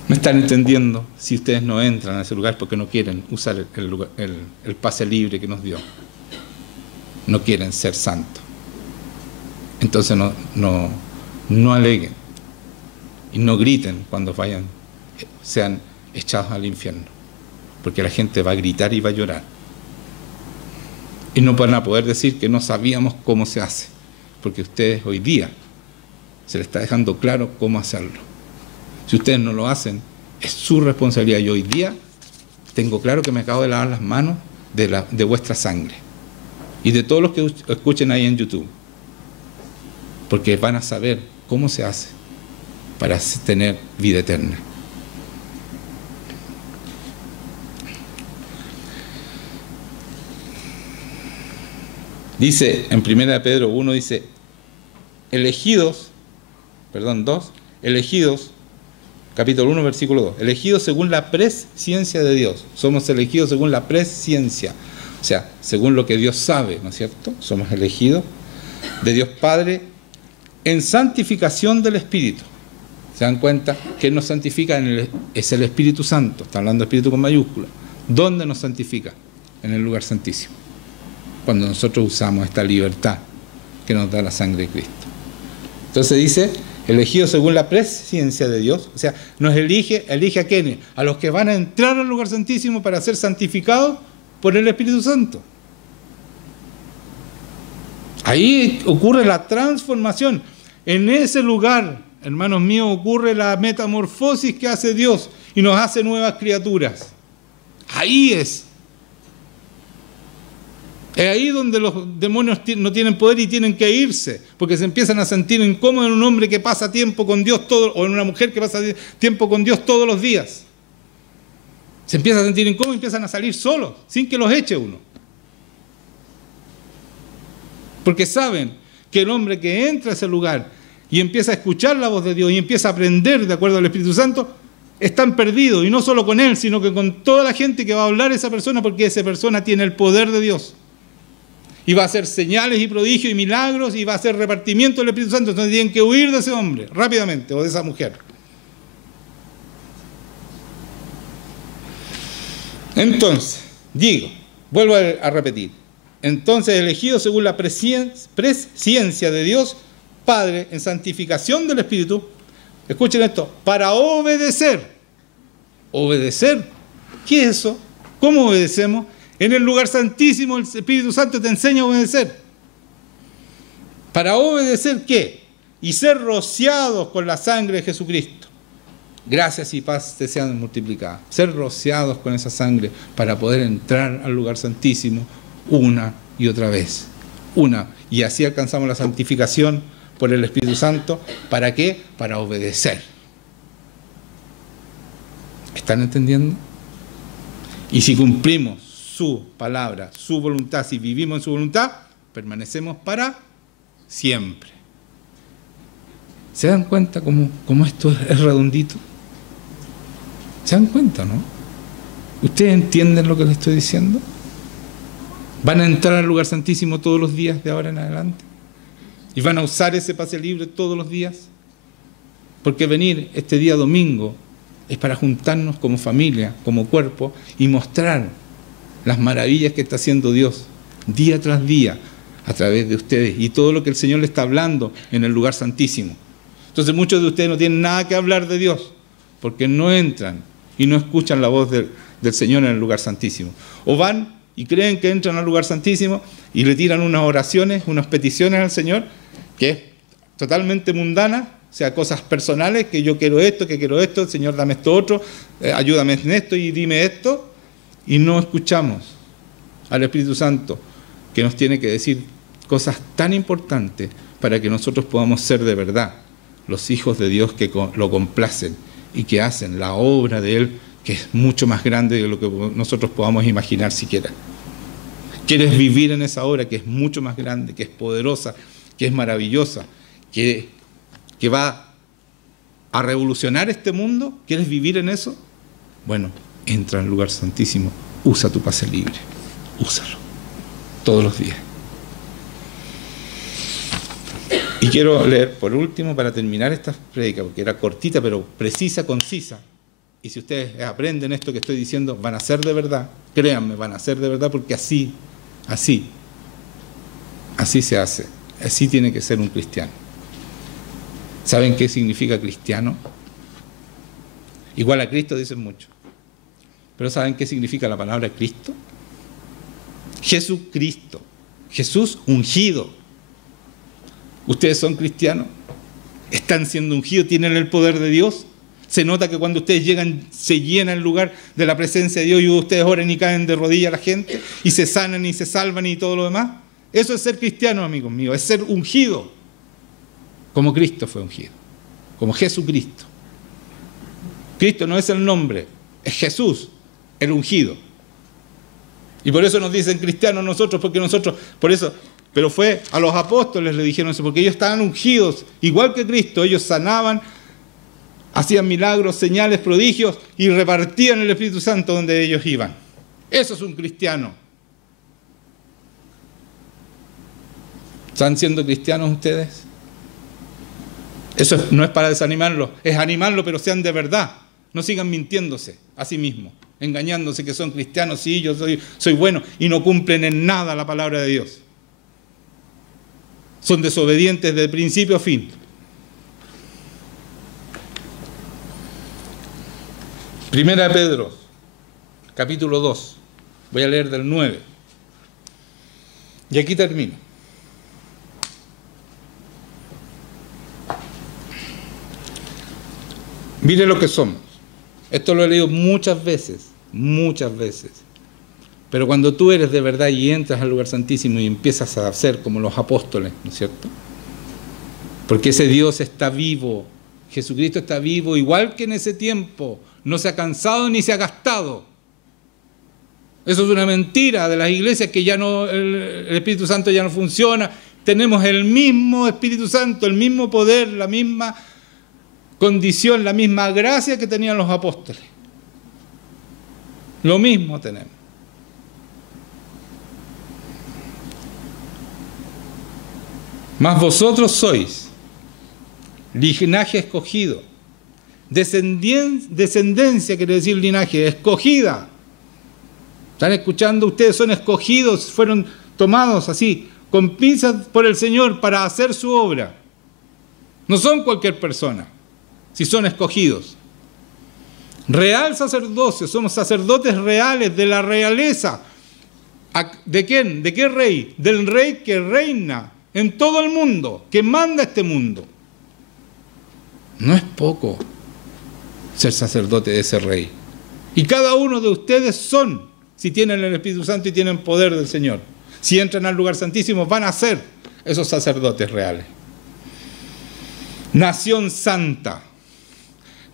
No están entendiendo si ustedes no entran a ese lugar porque no quieren usar el pase libre que nos dio. No quieren ser santos. Entonces no aleguen y no griten cuando sean echados al infierno. Porque la gente va a gritar y va a llorar. Y no van a poder decir que no sabíamos cómo se hace. Porque ustedes hoy día se les está dejando claro cómo hacerlo. Si ustedes no lo hacen, es su responsabilidad. Yo hoy día tengo claro que me acabo de lavar las manos de vuestra sangre. Y de todos los que escuchen ahí en YouTube. Porque van a saber cómo se hace para tener vida eterna. Dice, en 1 Pedro 1, dice, elegidos, capítulo 1, versículo 2, elegidos según la presciencia de Dios. Somos elegidos según la presciencia, o sea, según lo que Dios sabe, ¿no es cierto? Somos elegidos de Dios Padre en santificación del Espíritu. ¿Se dan cuenta? ¿Quién nos santifica? Es el Espíritu Santo, está hablando de Espíritu con mayúscula. ¿Dónde nos santifica? En el lugar santísimo. Cuando nosotros usamos esta libertad que nos da la sangre de Cristo. Entonces dice, elegidos según la presciencia de Dios, o sea, nos elige a quiénes, a los que van a entrar al lugar santísimo para ser santificados por el Espíritu Santo. Ahí ocurre la transformación. En ese lugar, hermanos míos, ocurre la metamorfosis que hace Dios y nos hace nuevas criaturas. Ahí es. Es ahí donde los demonios no tienen poder y tienen que irse, porque se empiezan a sentir incómodos en un hombre que pasa tiempo con Dios o en una mujer que pasa tiempo con Dios todos los días. Se empiezan a sentir incómodos y empiezan a salir solos, sin que los eche uno. Porque saben que el hombre que entra a ese lugar y empieza a escuchar la voz de Dios y empieza a aprender de acuerdo al Espíritu Santo, están perdidos, y no solo con él, sino que con toda la gente que va a hablar esa persona, porque esa persona tiene el poder de Dios. Y va a hacer señales y prodigios y milagros y va a hacer repartimiento del Espíritu Santo. Entonces tienen que huir de ese hombre rápidamente o de esa mujer. Entonces, vuelvo a repetir. Entonces, elegidos según la presciencia de Dios Padre en santificación del Espíritu, escuchen esto, para obedecer. ¿Obedecer? ¿Qué es eso? ¿Cómo obedecemos? En el lugar santísimo el Espíritu Santo te enseña a obedecer. ¿Para obedecer qué? Y ser rociados con la sangre de Jesucristo. Gracias y paz te sean multiplicadas. Ser rociados con esa sangre para poder entrar al lugar santísimo una y otra vez. Y así alcanzamos la santificación por el Espíritu Santo. ¿Para qué? Para obedecer. ¿Están entendiendo? Y si cumplimos su palabra, su voluntad, si vivimos en su voluntad, permanecemos para siempre. ¿Se dan cuenta cómo esto es redondito? ¿Se dan cuenta, no? ¿Ustedes entienden lo que les estoy diciendo? ¿Van a entrar al lugar santísimo todos los días de ahora en adelante? ¿Y van a usar ese pase libre todos los días? Porque venir este día domingo es para juntarnos como familia, como cuerpo, y mostrar las maravillas que está haciendo Dios día tras día a través de ustedes y todo lo que el Señor le está hablando en el lugar santísimo. Entonces muchos de ustedes no tienen nada que hablar de Dios porque no entran y no escuchan la voz del Señor en el lugar santísimo. O van y creen que entran al lugar santísimo y le tiran unas oraciones, unas peticiones al Señor que es totalmente mundana, o sea, cosas personales, que yo quiero esto, Señor, dame esto otro, ayúdame en esto y dime esto. y no escuchamos al Espíritu Santo, que nos tiene que decir cosas tan importantes para que nosotros podamos ser de verdad los hijos de Dios que lo complacen y que hacen la obra de Él, que es mucho más grande de lo que nosotros podamos imaginar siquiera. ¿Quieres vivir en esa obra que es mucho más grande, que es poderosa, que es maravillosa, que va a revolucionar este mundo? ¿Quieres vivir en eso? Bueno, entra en el lugar santísimo, usa tu pase libre, úsalo, todos los días. Y quiero leer por último, para terminar esta prédica, porque era cortita pero precisa, concisa. Y si ustedes aprenden esto que estoy diciendo, van a ser de verdad, créanme, van a ser de verdad, porque así se hace, así tiene que ser un cristiano. ¿Saben qué significa cristiano? Igual a Cristo dicen mucho. Pero ¿saben qué significa la palabra Cristo? Jesucristo, Jesús ungido. ¿Ustedes son cristianos? ¿Están siendo ungidos? ¿Tienen el poder de Dios? Se nota que cuando ustedes llegan, se llena el lugar de la presencia de Dios y ustedes oran y caen de rodillas a la gente y se sanan y se salvan y todo lo demás. Eso es ser cristiano, amigos míos, es ser ungido, como Cristo fue ungido, como Jesucristo. Cristo no es el nombre, es Jesús, el ungido. Y por eso nos dicen cristianos nosotros, porque nosotros, por eso, pero fue a los apóstoles le dijeron eso, porque ellos estaban ungidos, igual que Cristo, ellos sanaban, hacían milagros, señales, prodigios y repartían el Espíritu Santo donde ellos iban. Eso es un cristiano. ¿Están siendo cristianos ustedes? Eso no es para desanimarlos, es animarlos, pero sean de verdad. No sigan mintiéndose a sí mismos, engañándose que son cristianos, sí, yo soy bueno, y no cumplen en nada la palabra de Dios. Son desobedientes de principio a fin. Primera de Pedro, capítulo 2. Voy a leer del 9. Y aquí termino. Mire lo que somos. Esto lo he leído muchas veces. Pero cuando tú eres de verdad y entras al lugar santísimo y empiezas a ser como los apóstoles, ¿no es cierto? Porque ese Dios está vivo, Jesucristo está vivo, igual que en ese tiempo, no se ha cansado ni se ha gastado. Eso es una mentira de las iglesias, que ya no, el Espíritu Santo ya no funciona. Tenemos el mismo Espíritu Santo, el mismo poder, la misma condición, la misma gracia que tenían los apóstoles. Lo mismo tenemos. Mas vosotros sois linaje escogido, descendencia quiere decir linaje, escogida. ¿Están escuchando? Ustedes son escogidos, fueron tomados así, con pinzas por el Señor para hacer su obra. No son cualquier persona, si son escogidos. Real sacerdocio, somos sacerdotes reales de la realeza. ¿De quién? ¿De qué rey? Del rey que reina en todo el mundo, que manda este mundo. No es poco ser sacerdote de ese rey. Y cada uno de ustedes son, si tienen el Espíritu Santo y tienen poder del Señor, si entran al lugar santísimo, van a ser esos sacerdotes reales. Nación santa,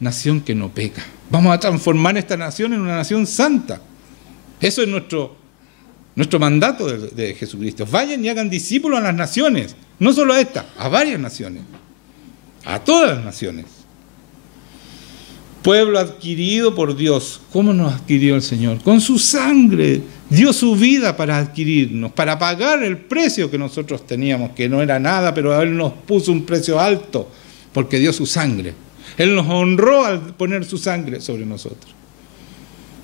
nación que no peca. Vamos a transformar esta nación en una nación santa. Eso es nuestro mandato de Jesucristo. Vayan y hagan discípulos a las naciones, no solo a esta, a varias naciones, a todas las naciones. Pueblo adquirido por Dios. ¿Cómo nos adquirió el Señor? Con su sangre. Dio su vida para adquirirnos, para pagar el precio que nosotros teníamos, que no era nada, pero Él nos puso un precio alto, porque dio su sangre. Él nos honró al poner su sangre sobre nosotros.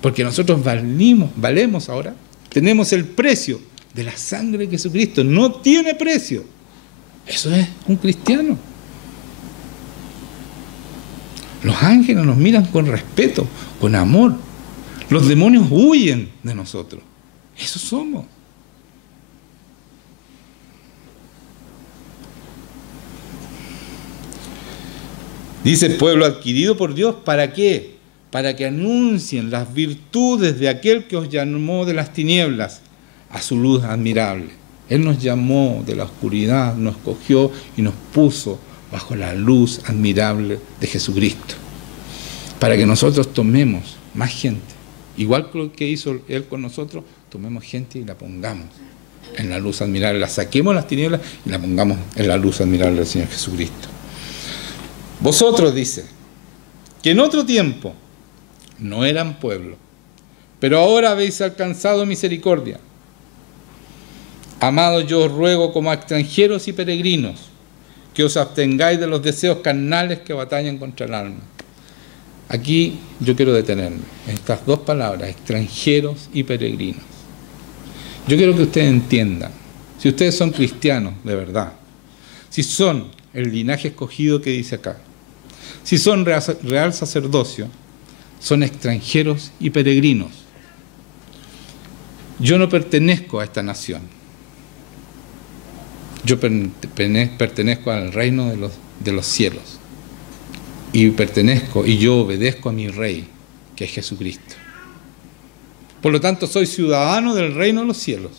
Porque nosotros valemos ahora. Tenemos el precio de la sangre de Jesucristo. No tiene precio. Eso es un cristiano. Los ángeles nos miran con respeto, con amor. Los demonios huyen de nosotros. Eso somos. Dice, pueblo adquirido por Dios, ¿para qué? para que anuncien las virtudes de aquel que os llamó de las tinieblas a su luz admirable. Él nos llamó de la oscuridad, nos escogió y nos puso bajo la luz admirable de Jesucristo, para que nosotros tomemos más gente, igual que lo que hizo Él con nosotros, tomemos gente y la pongamos en la luz admirable, la saquemos de las tinieblas y la pongamos en la luz admirable del Señor Jesucristo. Vosotros, dice, que en otro tiempo no eran pueblo, pero ahora habéis alcanzado misericordia. Amados, yo os ruego como a extranjeros y peregrinos, que os abstengáis de los deseos carnales que batallan contra el alma. Aquí yo quiero detenerme en estas dos palabras, extranjeros y peregrinos. Yo quiero que ustedes entiendan, si ustedes son cristianos de verdad, si son el linaje escogido que dice acá, si son real sacerdocio, son extranjeros y peregrinos. Yo no pertenezco a esta nación. Yo pertenezco al reino de los cielos. Y pertenezco y yo obedezco a mi Rey, que es Jesucristo. Por lo tanto, soy ciudadano del reino de los cielos.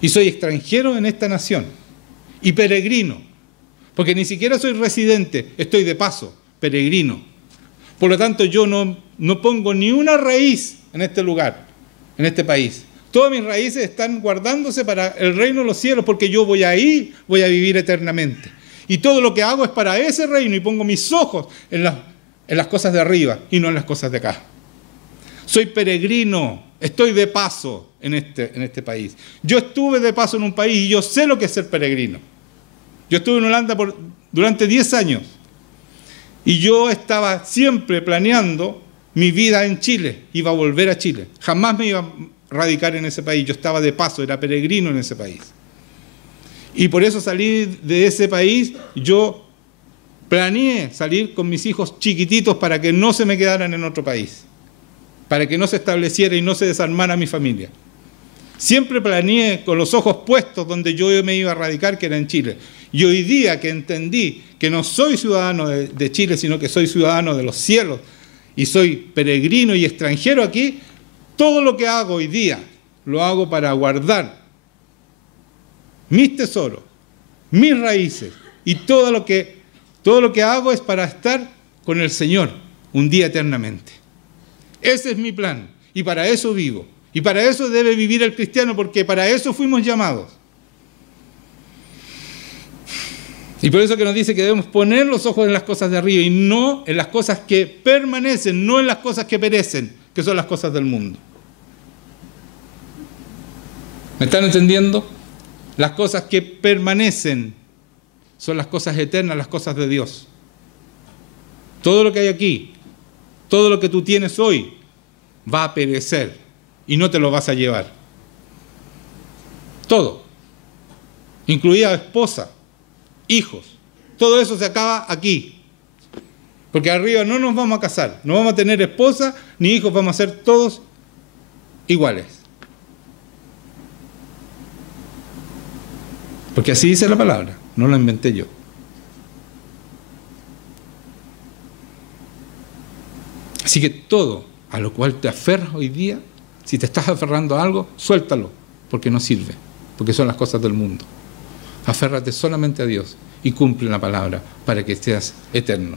Y soy extranjero en esta nación. Y peregrino. Porque ni siquiera soy residente, estoy de paso, peregrino. Por lo tanto, yo no pongo ni una raíz en este lugar, en este país. Todas mis raíces están guardándose para el reino de los cielos, porque yo voy ahí, voy a vivir eternamente. Y todo lo que hago es para ese reino y pongo mis ojos en las cosas de arriba y no en las cosas de acá. Soy peregrino, estoy de paso en este país. Yo estuve de paso en un país y yo sé lo que es ser peregrino. Yo estuve en Holanda durante 10 años y yo estaba siempre planeando mi vida en Chile. Iba a volver a Chile. Jamás me iba a radicar en ese país. Yo estaba de paso, era peregrino en ese país. Y por eso salí de ese país. Yo planeé salir con mis hijos chiquititos para que no se me quedaran en otro país, para que no se estableciera y no se desarmara mi familia. Siempre planeé con los ojos puestos donde yo me iba a radicar, que era en Chile. Y hoy día que entendí que no soy ciudadano de Chile, sino que soy ciudadano de los cielos y soy peregrino y extranjero aquí, todo lo que hago hoy día lo hago para guardar mis tesoros, mis raíces, y todo lo que hago es para estar con el Señor un día eternamente. Ese es mi plan y para eso vivo. Y para eso debe vivir el cristiano, porque para eso fuimos llamados. Y por eso que nos dice que debemos poner los ojos en las cosas de arriba y no en las cosas que permanecen, no en las cosas que perecen, que son las cosas del mundo. ¿Me están entendiendo? Las cosas que permanecen son las cosas eternas, las cosas de Dios. Todo lo que hay aquí, todo lo que tú tienes hoy, va a perecer y no te lo vas a llevar. Todo, incluida esposa, hijos, todo eso se acaba aquí. Porque arriba no nos vamos a casar, no vamos a tener esposa ni hijos, vamos a ser todos iguales. Porque así dice la palabra, no la inventé yo. Así que todo a lo cual te aferras hoy día, si te estás aferrando a algo, suéltalo, porque no sirve, porque son las cosas del mundo. Aférrate solamente a Dios y cumple la palabra para que seas eterno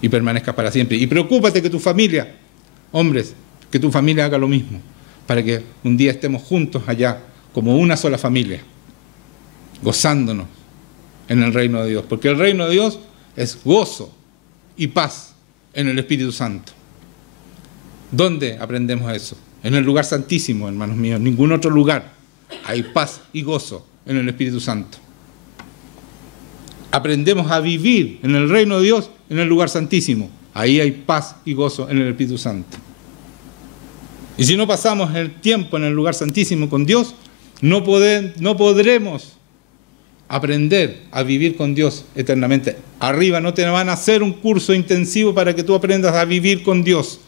y permanezcas para siempre. Y preocúpate que tu familia, hombres, que tu familia haga lo mismo, para que un día estemos juntos allá como una sola familia, gozándonos en el reino de Dios, porque el reino de Dios es gozo y paz en el Espíritu Santo. ¿Dónde aprendemos eso? En el lugar santísimo, hermanos míos. En ningún otro lugar hay paz y gozo en el Espíritu Santo. Aprendemos a vivir en el reino de Dios en el lugar santísimo. Ahí hay paz y gozo en el Espíritu Santo. Y si no pasamos el tiempo en el lugar santísimo con Dios, no podremos aprender a vivir con Dios eternamente. Arriba no te van a hacer un curso intensivo para que tú aprendas a vivir con Dios.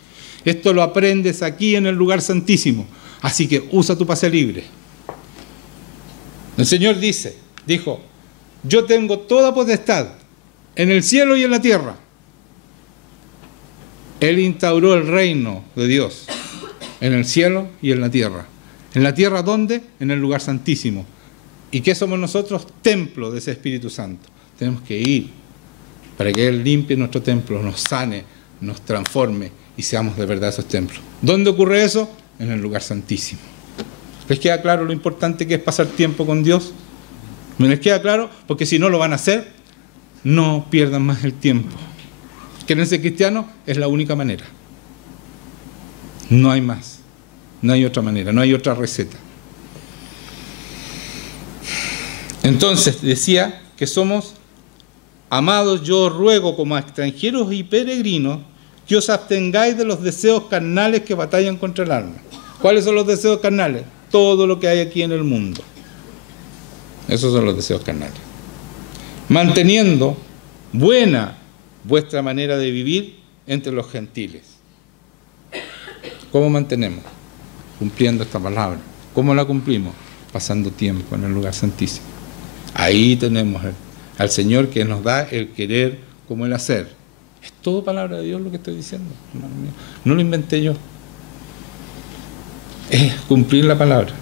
Esto lo aprendes aquí en el lugar santísimo. Así que usa tu pase libre. El Señor dijo, yo tengo toda potestad en el cielo y en la tierra. Él instauró el reino de Dios en el cielo y en la tierra. ¿En la tierra dónde? En el lugar santísimo. ¿Y qué somos nosotros? Templo de ese Espíritu Santo. Tenemos que ir para que Él limpie nuestro templo, nos sane, nos transforme y seamos de verdad esos templos. ¿Dónde ocurre eso? En el lugar santísimo. ¿Les queda claro lo importante que es pasar tiempo con Dios? ¿Me les queda claro? Porque si no lo van a hacer, no pierdan más el tiempo. Querense cristiano es la única manera. No hay más. No hay otra manera, no hay otra receta. Entonces decía que somos amados, yo os ruego como a extranjeros y peregrinos que os abstengáis de los deseos carnales que batallan contra el alma. ¿Cuáles son los deseos carnales? Todo lo que hay aquí en el mundo. Esos son los deseos carnales. Manteniendo buena vuestra manera de vivir entre los gentiles. ¿Cómo mantenemos? Cumpliendo esta palabra. ¿Cómo la cumplimos? Pasando tiempo en el lugar santísimo. Ahí tenemos al Señor que nos da el querer como el hacer. Es todo palabra de Dios lo que estoy diciendo, hermano mío. No lo inventé yo. Es cumplir la palabra.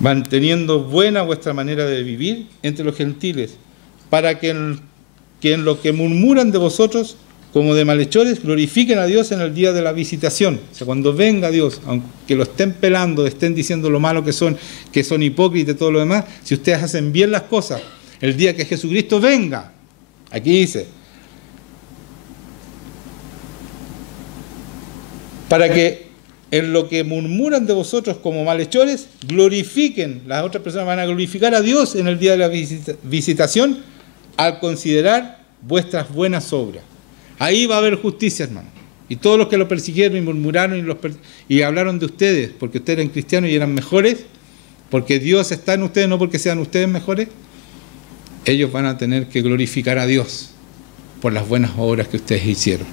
Manteniendo buena vuestra manera de vivir entre los gentiles, para que en lo que murmuran de vosotros como de malhechores, glorifiquen a Dios en el día de la visitación. O sea, cuando venga Dios, aunque lo estén pelando, estén diciendo lo malo que son hipócritas y todo lo demás, si ustedes hacen bien las cosas, el día que Jesucristo venga, aquí dice, para que en lo que murmuran de vosotros como malhechores, glorifiquen, las otras personas van a glorificar a Dios en el día de la visitación, al considerar vuestras buenas obras. Ahí va a haber justicia, hermano. Y todos los que lo persiguieron y murmuraron y hablaron de ustedes, porque ustedes eran cristianos y eran mejores, porque Dios está en ustedes, no porque sean ustedes mejores, ellos van a tener que glorificar a Dios por las buenas obras que ustedes hicieron.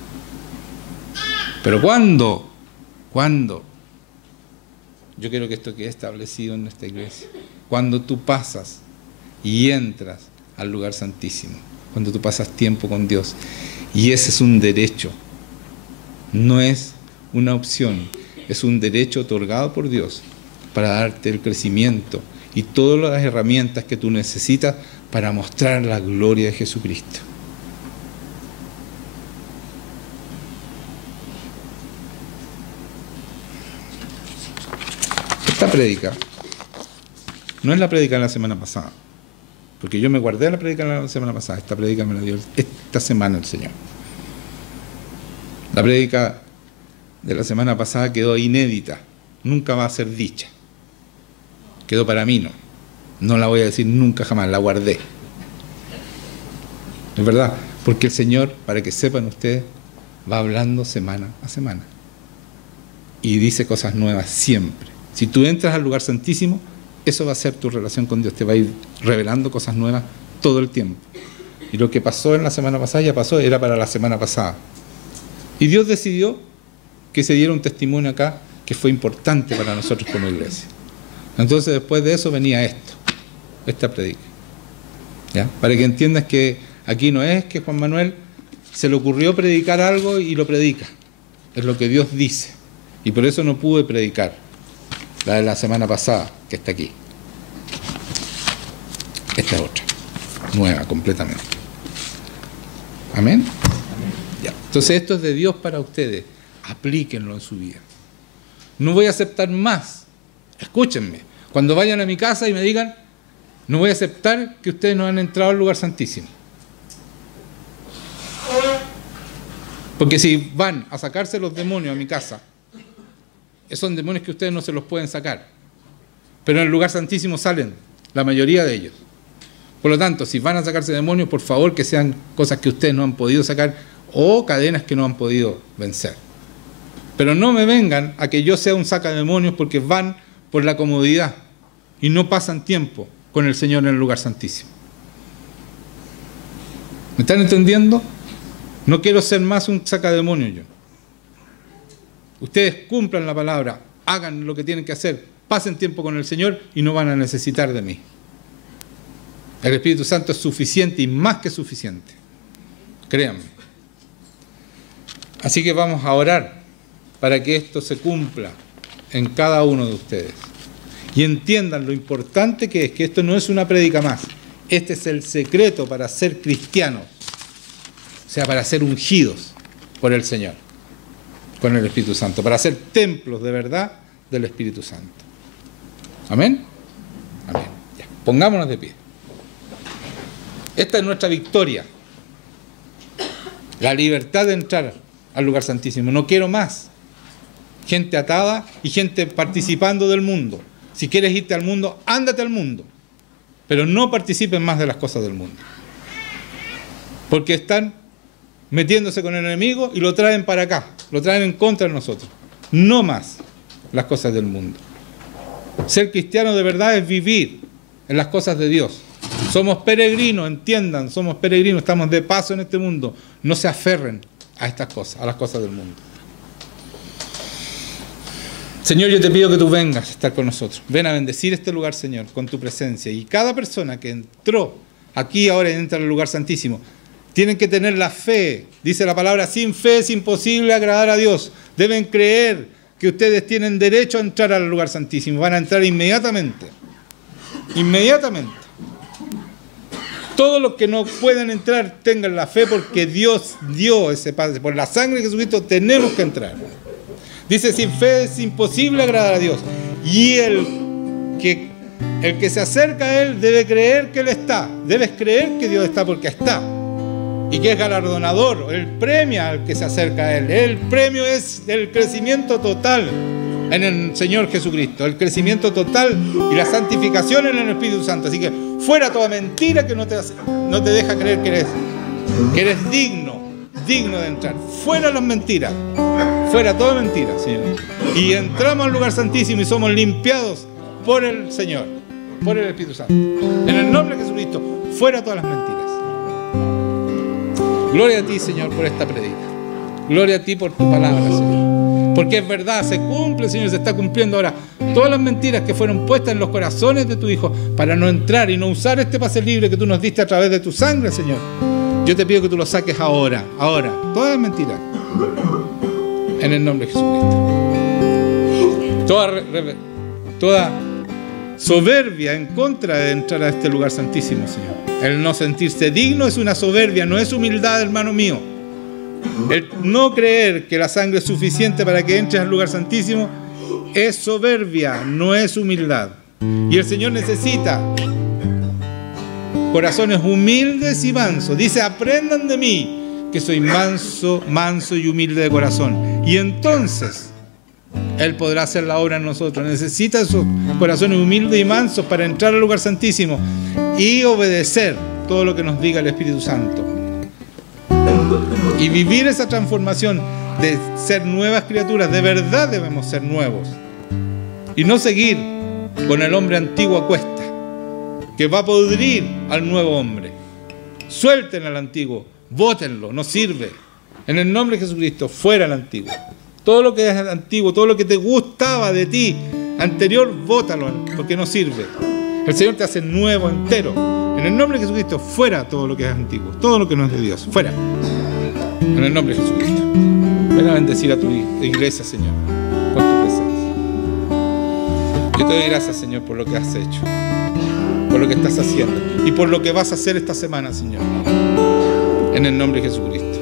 Pero ¿cuándo? ¿Cuándo? Yo quiero que esto quede establecido en nuestra iglesia. Cuando tú pasas y entras al lugar santísimo, cuando tú pasas tiempo con Dios. Y ese es un derecho, no es una opción, es un derecho otorgado por Dios para darte el crecimiento y todas las herramientas que tú necesitas para mostrar la gloria de Jesucristo. Esta prédica no es la prédica de la semana pasada, porque yo me guardé la prédica de la semana pasada. Esta prédica me la dio esta semana el Señor. La prédica de la semana pasada quedó inédita, nunca va a ser dicha. Quedó para mí, no la voy a decir nunca jamás, la guardé. Es verdad, porque el Señor, para que sepan ustedes, va hablando semana a semana. Y dice cosas nuevas siempre. Si tú entras al lugar santísimo, eso va a ser tu relación con Dios, te va a ir revelando cosas nuevas todo el tiempo. Y lo que pasó en la semana pasada ya pasó, era para la semana pasada. Y Dios decidió que se diera un testimonio acá que fue importante para nosotros como iglesia. Entonces después de eso venía esta predica. ¿Ya? Para que entiendas que aquí no es que Juan Manuel se le ocurrió predicar algo y lo predica. Es lo que Dios dice. Y por eso no pude predicar la de la semana pasada, que está aquí. Esta es otra, nueva completamente. ¿Amén? Ya. Entonces esto es de Dios para ustedes. Aplíquenlo en su vida. No voy a aceptar más. Escúchenme. Cuando vayan a mi casa y me digan, no voy a aceptar que ustedes no han entrado al lugar santísimo. Porque si van a sacarse los demonios a mi casa, son demonios que ustedes no se los pueden sacar. Pero en el lugar santísimo salen, la mayoría de ellos. Por lo tanto, si van a sacarse demonios, por favor que sean cosas que ustedes no han podido sacar o cadenas que no han podido vencer. Pero no me vengan a que yo sea un sacademonios porque van por la comodidad y no pasan tiempo con el Señor en el lugar santísimo. ¿Me están entendiendo? No quiero ser más un sacademonios yo. Ustedes cumplan la palabra, hagan lo que tienen que hacer, pasen tiempo con el Señor y no van a necesitar de mí. El Espíritu Santo es suficiente y más que suficiente. Créanme. Así que vamos a orar para que esto se cumpla en cada uno de ustedes. Y entiendan lo importante que es, que esto no es una prédica más. Este es el secreto para ser cristianos. O sea, para ser ungidos por el Señor, con el Espíritu Santo, para ser templos de verdad del Espíritu Santo. ¿Amén? Amén. Ya, pongámonos de pie. Esta es nuestra victoria. La libertad de entrar al lugar santísimo. No quiero más gente atada y gente participando del mundo. Si quieres irte al mundo, ándate al mundo. Pero no participen más de las cosas del mundo. Porque están metiéndose con el enemigo y lo traen para acá. Lo traen en contra de nosotros. No más las cosas del mundo. Ser cristiano de verdad es vivir en las cosas de Dios. Somos peregrinos, entiendan, somos peregrinos, estamos de paso en este mundo. No se aferren a estas cosas, a las cosas del mundo. Señor, yo te pido que tú vengas a estar con nosotros. Ven a bendecir este lugar, Señor, con tu presencia. Y cada persona que entró aquí ahora y entra al lugar santísimo, tienen que tener la fe. Dice la palabra, sin fe es imposible agradar a Dios. Deben creer que ustedes tienen derecho a entrar al lugar santísimo. Van a entrar inmediatamente. Inmediatamente. Todos los que no puedan entrar, tengan la fe porque Dios dio ese pase. Por la sangre de Jesucristo tenemos que entrar. Dice, sin fe es imposible agradar a Dios. Y el que se acerca a Él debe creer que Él está. Debes creer que Dios está porque está. Y que es galardonador. Él premia al que se acerca a Él. El premio es el crecimiento total en el Señor Jesucristo. El crecimiento total y la santificación en el Espíritu Santo. Así que fuera toda mentira que no te deja creer que eres digno de entrar. Fuera las mentiras. Fuera toda mentira, Señor. Y entramos al lugar santísimo y somos limpiados por el Señor, por el Espíritu Santo. En el nombre de Jesucristo, fuera todas las mentiras. Gloria a ti, Señor, por esta predica. Gloria a ti por tu palabra, Señor. Porque es verdad, se cumple, Señor, se está cumpliendo ahora todas las mentiras que fueron puestas en los corazones de tu Hijo para no entrar y no usar este pase libre que tú nos diste a través de tu sangre, Señor. Yo te pido que tú lo saques ahora, todas las mentiras. En el nombre de Jesucristo. Toda soberbia en contra de entrar a este lugar santísimo, Señor. El no sentirse digno es una soberbia, no es humildad, hermano mío. El no creer que la sangre es suficiente para que entres al lugar santísimo es soberbia, no es humildad. Y el Señor necesita corazones humildes y mansos. Dice, aprendan de mí, que soy manso y humilde de corazón. Y entonces Él podrá hacer la obra en nosotros. Necesita esos corazones humildes y mansos para entrar al lugar santísimo y obedecer todo lo que nos diga el Espíritu Santo. Y vivir esa transformación de ser nuevas criaturas. De verdad debemos ser nuevos. Y no seguir con el hombre antiguo a cuesta, que va a podrir al nuevo hombre. Suelten al antiguo. Bótenlo, no sirve. En el nombre de Jesucristo, fuera el antiguo. Todo lo que es antiguo, todo lo que te gustaba de ti anterior, bótalo, porque no sirve. El Señor te hace nuevo, entero. En el nombre de Jesucristo, fuera todo lo que es antiguo, todo lo que no es de Dios, fuera. En el nombre de Jesucristo. Ven a bendecir a tu iglesia, Señor, con tu presencia. Yo te doy gracias, Señor, por lo que has hecho, por lo que estás haciendo y por lo que vas a hacer esta semana, Señor. En el nombre de Jesucristo.